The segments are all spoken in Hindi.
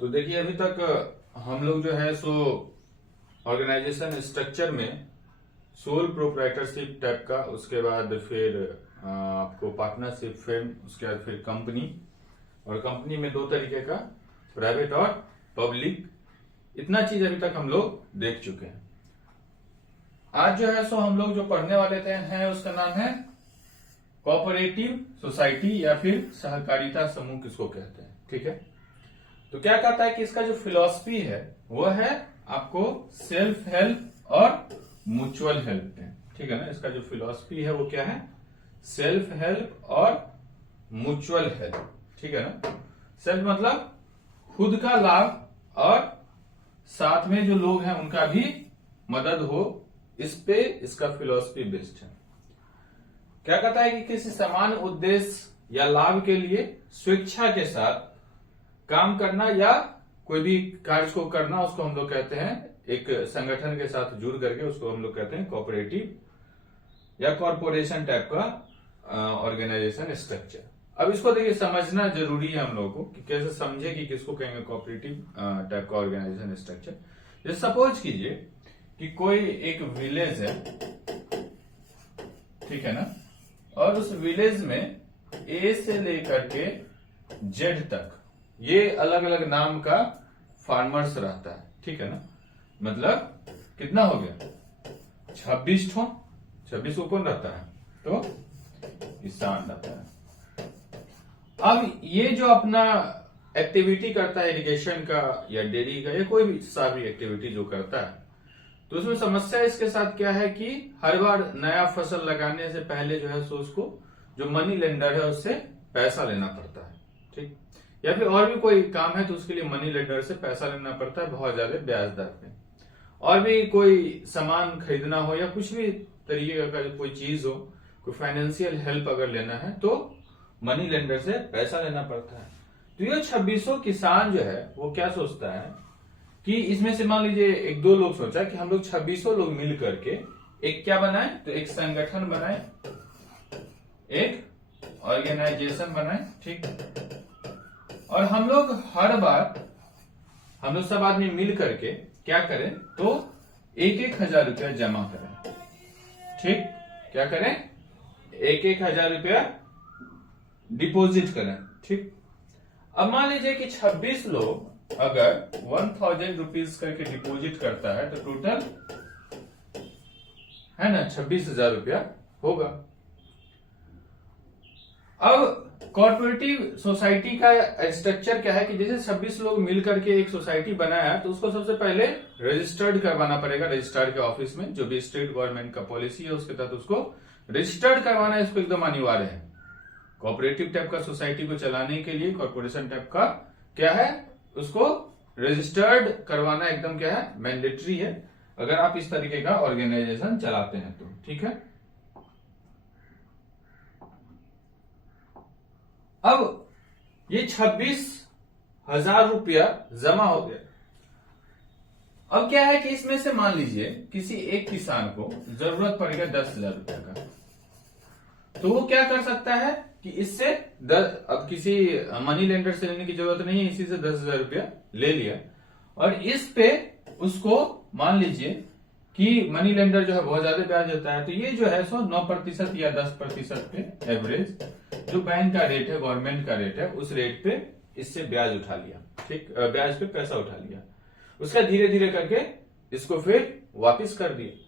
तो देखिए अभी तक हम लोग जो है सो ऑर्गेनाइजेशन स्ट्रक्चर में सोल प्रोप्राइटरशिप टाइप का, उसके बाद फिर आपको पार्टनरशिप फर्म, उसके बाद फिर कंपनी, और कंपनी में दो तरीके का, प्राइवेट और पब्लिक, इतना चीज अभी तक हम लोग देख चुके हैं। आज जो है सो हम लोग जो पढ़ने वाले थे हैं उसका नाम है कोऑपरेटिव सोसाइटी या फिर सहकारिता समूह किसको कहते हैं। ठीक है, तो क्या कहता है कि इसका जो फिलॉसफी है वो है आपको सेल्फ हेल्प और म्यूचुअल हेल्प है। ठीक है ना, इसका जो फिलॉसफी है वो क्या है, सेल्फ हेल्प और म्यूचुअल हेल्प। ठीक है ना, सेल्फ मतलब खुद का लाभ और साथ में जो लोग हैं उनका भी मदद हो, इस पे इसका फिलॉसफी बेस्ड है। क्या कहता है कि किसी समान उद्देश्य या लाभ के लिए स्वेच्छा के साथ काम करना या कोई भी कार्य को करना, उसको हम लोग कहते हैं, एक संगठन के साथ जुड़ करके उसको हम लोग कहते हैं कोऑपरेटिव या कॉरपोरेशन टाइप का ऑर्गेनाइजेशन स्ट्रक्चर। अब इसको देखिए समझना जरूरी है हम लोगों को कि कैसे समझे कि किसको कहेंगे कोऑपरेटिव टाइप का ऑर्गेनाइजेशन स्ट्रक्चर। जैसे सपोज कीजिए कि कोई एक विलेज है, ठीक है ना, और उस विलेज में ए से लेकर के जेड तक ये अलग अलग नाम का फार्मर्स रहता है। ठीक है ना, मतलब कितना हो गया, 26 ठो। 26 को कौन रहता है, तो किसान रहता है। अब ये जो अपना एक्टिविटी करता है इरिगेशन का या डेयरी का या कोई भी सारी एक्टिविटी जो करता है, तो उसमें समस्या इसके साथ क्या है कि हर बार नया फसल लगाने से पहले जो है सो उसको जो मनी लेंडर है उससे पैसा लेना पड़ता है। ठीक, या फिर और भी कोई काम है तो उसके लिए मनी लेंडर से पैसा लेना पड़ता है बहुत ज्यादा ब्याज दर पे। और भी कोई सामान खरीदना हो या कुछ भी तरीके का कोई चीज हो, कोई फाइनेंशियल हेल्प अगर लेना है तो मनी लेंडर से पैसा लेना पड़ता है। तो ये 2600 किसान जो है वो क्या सोचता है कि इसमें से मान लीजिए एक दो लोग सोचा कि हम लोग 2600 लोग मिल करके एक क्या बनाए, तो एक संगठन बनाए, एक ऑर्गेनाइजेशन बनाए। ठीक, और हम लोग हर बार हम लोग सब आदमी मिल करके क्या करें, तो 1,000 रुपया जमा करें। ठीक, क्या करें, 1,000 रुपया डिपॉजिट करें। ठीक, अब मान लीजिए कि 26 लोग अगर 1,000 रुपीज करके डिपॉजिट करता है तो टोटल है ना 26,000 रुपया होगा। अब कॉर्पोरेटिव सोसाइटी का स्ट्रक्चर क्या है कि जैसे 26 लोग मिलकर के एक सोसाइटी बनाया तो उसको सबसे पहले रजिस्टर्ड करवाना पड़ेगा रजिस्ट्रार के ऑफिस में। जो भी स्टेट गवर्नमेंट का पॉलिसी है उसके तहत उसको रजिस्टर्ड करवाना इसको एकदम अनिवार्य है। कोऑपरेटिव टाइप का सोसाइटी को चलाने के लिए कॉर्पोरेशन टाइप का क्या है, उसको रजिस्टर्ड करवाना एकदम क्या है, मैंडेटरी है, अगर आप इस तरीके का ऑर्गेनाइजेशन चलाते हैं तो। ठीक है, अब ये 26,000 रुपया जमा हो गया। अब क्या है कि इसमें से मान लीजिए किसी एक किसान को जरूरत पड़ेगा 10,000 रुपया का, तो वो क्या कर सकता है कि इससे अब किसी मनी लेंडर से लेने की जरूरत नहीं है, इसी से 10,000 रुपया ले लिया, और इस पे उसको मान लीजिए कि मनी लेंडर जो है बहुत ज्यादा ब्याज देता है, तो ये जो है सो 9% या 10% पे एवरेज जो बैंक का रेट है, गवर्नमेंट का रेट है, उस रेट पे इससे ब्याज उठा लिया। ठीक, ब्याज पे पैसा उठा लिया, उसका धीरे धीरे करके इसको फिर वापिस कर दिया।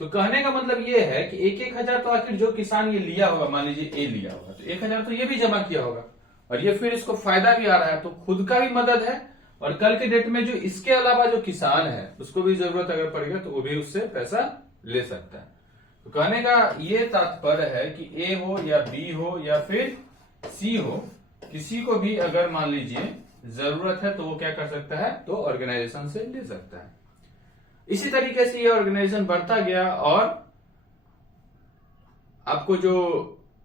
तो कहने का मतलब ये है कि 1,000 तो आखिर जो किसान ये लिया होगा, मान लीजिए ए लिया होगा, तो 1,000 तो ये भी जमा किया होगा, और ये फिर इसको फायदा भी आ रहा है, तो खुद का भी मदद है, और कल के डेट में जो इसके अलावा जो किसान है उसको भी जरूरत अगर पड़ेगा तो वो भी उससे पैसा ले सकता है। तो कहने का ये तात्पर्य है कि ए हो या बी हो या फिर सी हो, किसी को भी अगर मान लीजिए जरूरत है तो वो क्या कर सकता है, तो ऑर्गेनाइजेशन से ले सकता है। इसी तरीके से ये ऑर्गेनाइजेशन बढ़ता गया और आपको जो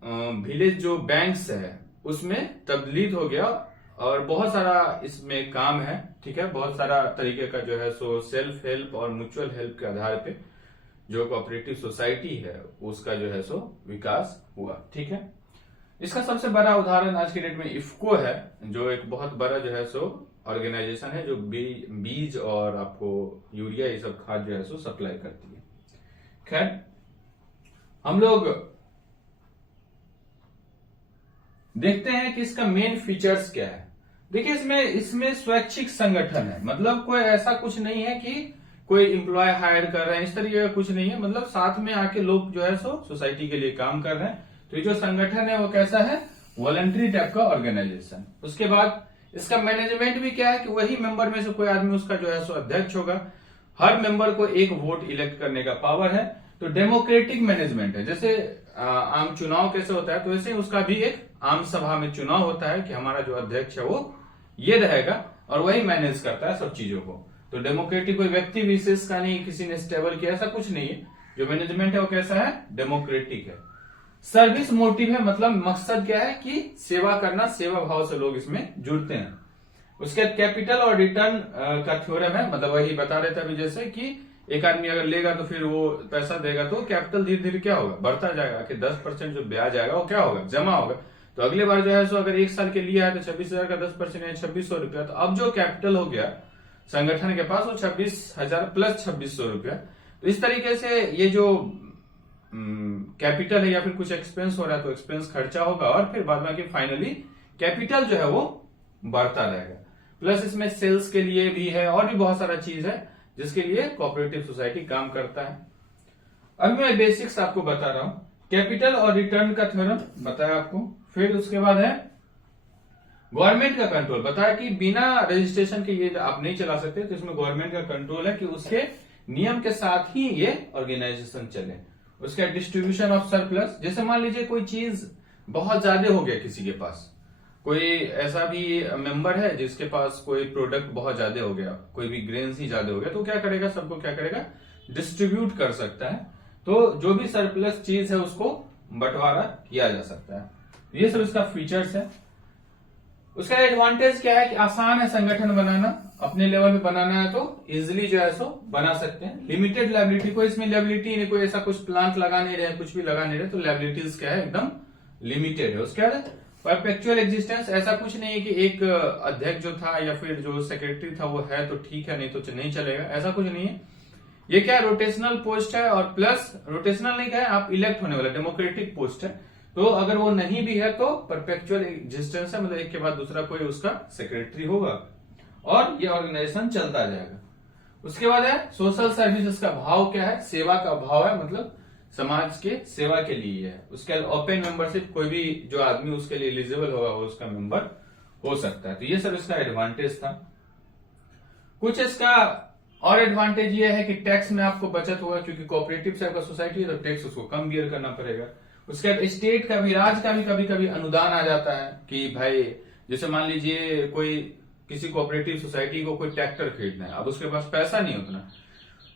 विलेज जो बैंक्स है उसमें तब्दील हो गया, और बहुत सारा इसमें काम है। ठीक है, बहुत सारा तरीके का जो है सो सेल्फ हेल्प और म्यूचुअल हेल्प के आधार पे जो कोऑपरेटिव सोसाइटी है उसका जो है सो विकास हुआ। ठीक है, इसका सबसे बड़ा उदाहरण आज के डेट में इफ्को है, जो एक बहुत बड़ा जो है सो ऑर्गेनाइजेशन है जो बीज और आपको यूरिया ये सब खाद जो है सो सप्लाई करती है। खैर, हम लोग देखते हैं कि इसका मेन फीचर्स क्या है। देखिए, इसमें स्वैच्छिक संगठन है, मतलब कोई ऐसा कुछ नहीं है कि कोई एम्प्लॉय हायर कर रहे हैं, इस तरीके का कुछ नहीं है। मतलब साथ में आके लोग जो है सो सोसाइटी के लिए काम कर रहे हैं। तो ये जो संगठन है वो कैसा है, वॉलंटरी टाइप का ऑर्गेनाइजेशन। उसके बाद इसका मैनेजमेंट भी क्या है कि वही मेंबर में से कोई आदमी उसका जो है सो अध्यक्ष होगा। हर मेंबर को एक वोट इलेक्ट करने का पावर है। तो डेमोक्रेटिक मैनेजमेंट है। जैसे आम चुनाव कैसे होता है, तो वैसे उसका भी एक आम सभा में चुनाव होता है कि हमारा जो अध्यक्ष है वो ये रहेगा और वही मैनेज करता है सब चीजों को। तो डेमोक्रेटिक कोई व्यक्ति विशेष का नहीं, किसी ने स्टेबल किया, ऐसा कुछ नहीं है। जो मैनेजमेंट है वो कैसा है, डेमोक्रेटिक है। सर्विस मोटिव है, मतलब मकसद क्या है कि सेवा करना, सेवा भाव से लोग इसमें जुड़ते हैं। उसके बाद कैपिटल और रिटर्न का थ्योरम है, मतलब वही बता रहे थे अभी, जैसे कि एक आदमी अगर लेगा तो फिर वो पैसा देगा तो कैपिटल धीरे धीरे क्या होगा, बढ़ता जाएगा कि 10% जो ब्याज आएगा वो क्या होगा, जमा होगा। तो अगले बार जो है सो अगर 1 साल के लिया है तो 26,000 का 10% है 2600 रुपया। तो अब जो कैपिटल हो गया संगठन के पास वो 26,000 प्लस 2600 रुपया। तो इस तरीके से ये जो कैपिटल है या फिर कुछ एक्सपेंस हो रहा है तो एक्सपेंस खर्चा होगा और फिर बाद में फाइनली कैपिटल जो है वो बढ़ता रहेगा। प्लस इसमें सेल्स के लिए भी है और भी बहुत सारा चीज है जिसके लिए कोऑपरेटिव सोसाइटी काम करता है। अब मैं बेसिक्स आपको बता रहा हूं। कैपिटल और रिटर्न का थ्योरम बताया आपको। फिर उसके बाद है गवर्नमेंट का कंट्रोल, बताया कि बिना रजिस्ट्रेशन के ये आप नहीं चला सकते। तो इसमें गवर्नमेंट का कंट्रोल है कि उसके नियम के साथ ही ये ऑर्गेनाइजेशन चले। उसका डिस्ट्रीब्यूशन ऑफ सरप्लस, जैसे मान लीजिए कोई चीज बहुत ज्यादा हो गया किसी के पास, कोई ऐसा भी मेंबर है जिसके पास कोई प्रोडक्ट बहुत ज्यादा हो गया, कोई भी ग्रेन्स ही ज्यादा हो गया, तो क्या करेगा, सबको क्या करेगा, डिस्ट्रीब्यूट कर सकता है। तो जो भी सरप्लस चीज है उसको बंटवारा किया जा सकता है। ये सब इसका फीचर्स है। उसका एडवांटेज क्या है कि आसान है संगठन बनाना, अपने लेवल पे बनाना है तो इजिली जो है सो बना सकते हैं। लिमिटेड लायबिलिटी, कोई इसमें लायबिलिटी नहीं, कोई ऐसा कुछ प्लांट लगा नहीं रहे, कुछ भी लगा नहीं रहे, तो लायबिलिटीज क्या है, एकदम लिमिटेड है। उसके बाद परपेचुअल एग्जिस्टेंस, ऐसा कुछ नहीं है कि एक अध्यक्ष जो था या फिर जो सेक्रेटरी था वो है तो ठीक है, नहीं तो नहीं चलेगा, ऐसा कुछ नहीं है। ये क्या है, रोटेशनल पोस्ट है। और प्लस रोटेशनल नहीं क्या है, आप इलेक्ट होने वाला डेमोक्रेटिक पोस्ट है। तो अगर वो नहीं भी है तो परपेचुअल एग्जिस्टेंस है, मतलब एक के बाद दूसरा कोई उसका सेक्रेटरी होगा और ये ऑर्गेनाइजेशन चलता जाएगा। उसके बाद है सोशल सर्विसेज का भाव क्या है, सेवा का भाव है, मतलब समाज के सेवा के लिए है। उसके बाद ओपन मेंबरशिप, कोई भी जो आदमी उसके लिए एलिजिबल होगा वो उसका मेंबर हो सकता है। तो ये सब इसका एडवांटेज था। कुछ इसका और एडवांटेज ये है कि टैक्स में आपको बचत होगा, क्योंकि कोऑपरेटिव टाइप का सोसाइटी है तो टैक्स उसको कम बियर करना पड़ेगा। उसके बाद स्टेट का भी, राज्य का भी कभी कभी अनुदान आ जाता है कि भाई जैसे मान लीजिए कोई किसी कोऑपरेटिव सोसाइटी को कोई ट्रैक्टर खरीदना है, अब उसके पास पैसा नहीं उतना,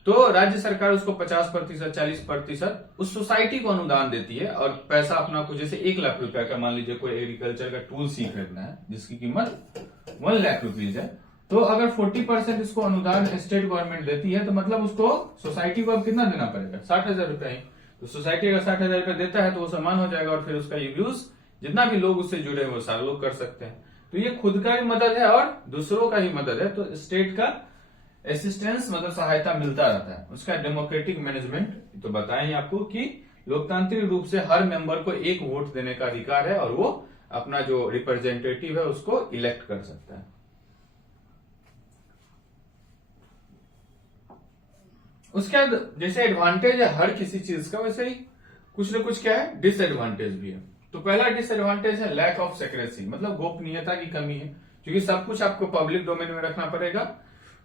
तो राज्य सरकार उसको 50%, 40% उस सोसाइटी को अनुदान देती है और पैसा अपना को, जैसे 1 लाख रुपया का मान लीजिए कोई एग्रीकल्चर का टूल्स ही खरीदना है जिसकी कीमत 1 लाख रुपीज है, तो अगर 40% इसको अनुदान स्टेट गवर्नमेंट देती है तो मतलब उसको सोसाइटी को अब कितना देना पड़ेगा, 60,000 रुपया ही। तो सोसाइटी अगर 60,000 रुपया देता है तो वो समान हो जाएगा और फिर उसका यूज जितना भी लोग उससे जुड़े हैं वो सारे लोग कर सकते हैं। तो ये खुद का भी मदद है और दूसरों का भी मदद है। तो स्टेट का असिस्टेंस, मतलब सहायता मिलता रहता है। उसका डेमोक्रेटिक मैनेजमेंट तो बताएं आपको कि लोकतांत्रिक रूप से हर मेंबर को एक वोट देने का अधिकार है और वो अपना जो रिप्रेजेंटेटिव है उसको इलेक्ट कर सकता है। उसके बाद जैसे एडवांटेज है हर किसी चीज का, वैसे ही कुछ न कुछ क्या है, डिसएडवांटेज भी है। तो पहला डिसएडवांटेज है लैक ऑफ सेक्रेसी, मतलब गोपनीयता की कमी है, क्योंकि सब कुछ आपको पब्लिक डोमेन में रखना पड़ेगा।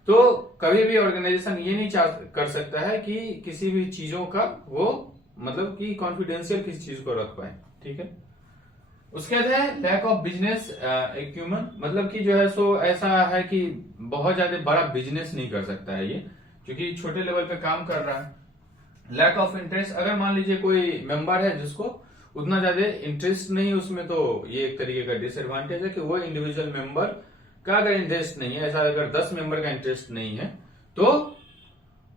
तो कभी भी ऑर्गेनाइजेशन ये नहीं कर सकता है कि किसी भी चीजों का वो मतलब कि कॉन्फिडेंशियल किसी चीज को रख पाए, ठीक है। उसके बाद है लैक ऑफ बिजनेस एक्यूमेंट, मतलब कि जो है सो ऐसा है कि बहुत ज्यादा बड़ा बिजनेस नहीं कर सकता है ये, क्योंकि छोटे लेवल पे काम कर रहा है। लैक ऑफ इंटरेस्ट, अगर मान लीजिए कोई मेंबर है जिसको उतना ज्यादा इंटरेस्ट नहीं उसमें, तो ये एक तरीके का डिसएडवांटेज है कि वो इंडिविजुअल मेंबर का अगर इंटरेस्ट नहीं है, ऐसा अगर 10 मेंबर का इंटरेस्ट नहीं है तो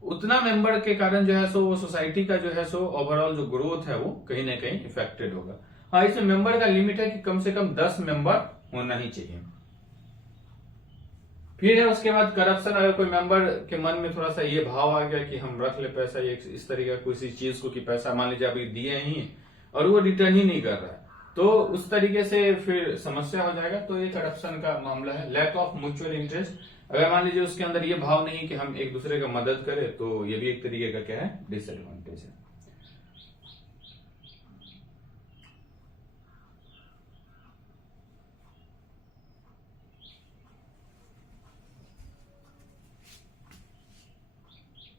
उतना मेंबर के कारण जो है सो वो सोसाइटी का जो है सो ओवरऑल जो ग्रोथ है वो कहीं ना कहीं इफेक्टेड होगा। हाँ, इसमें मेंबर का लिमिट है कि कम से कम 10 मेंबर होना ही चाहिए। फिर है उसके बाद करप्शन। अगर कोई मेंबर के मन में थोड़ा सा ये भाव आ गया कि हम रख ले पैसा, ये इस तरीके का किसी चीज को कि पैसा मान लीजिए अभी दिए ही और वो रिटर्न ही नहीं कर रहा है, तो उस तरीके से फिर समस्या हो जाएगा। तो ये करप्शन का मामला है। लैक ऑफ म्यूचुअल इंटरेस्ट, अगर मान लीजिए उसके अंदर ये भाव नहीं कि हम एक दूसरे का मदद करें, तो ये भी एक तरीके का क्या है, डिसएडवांटेज है।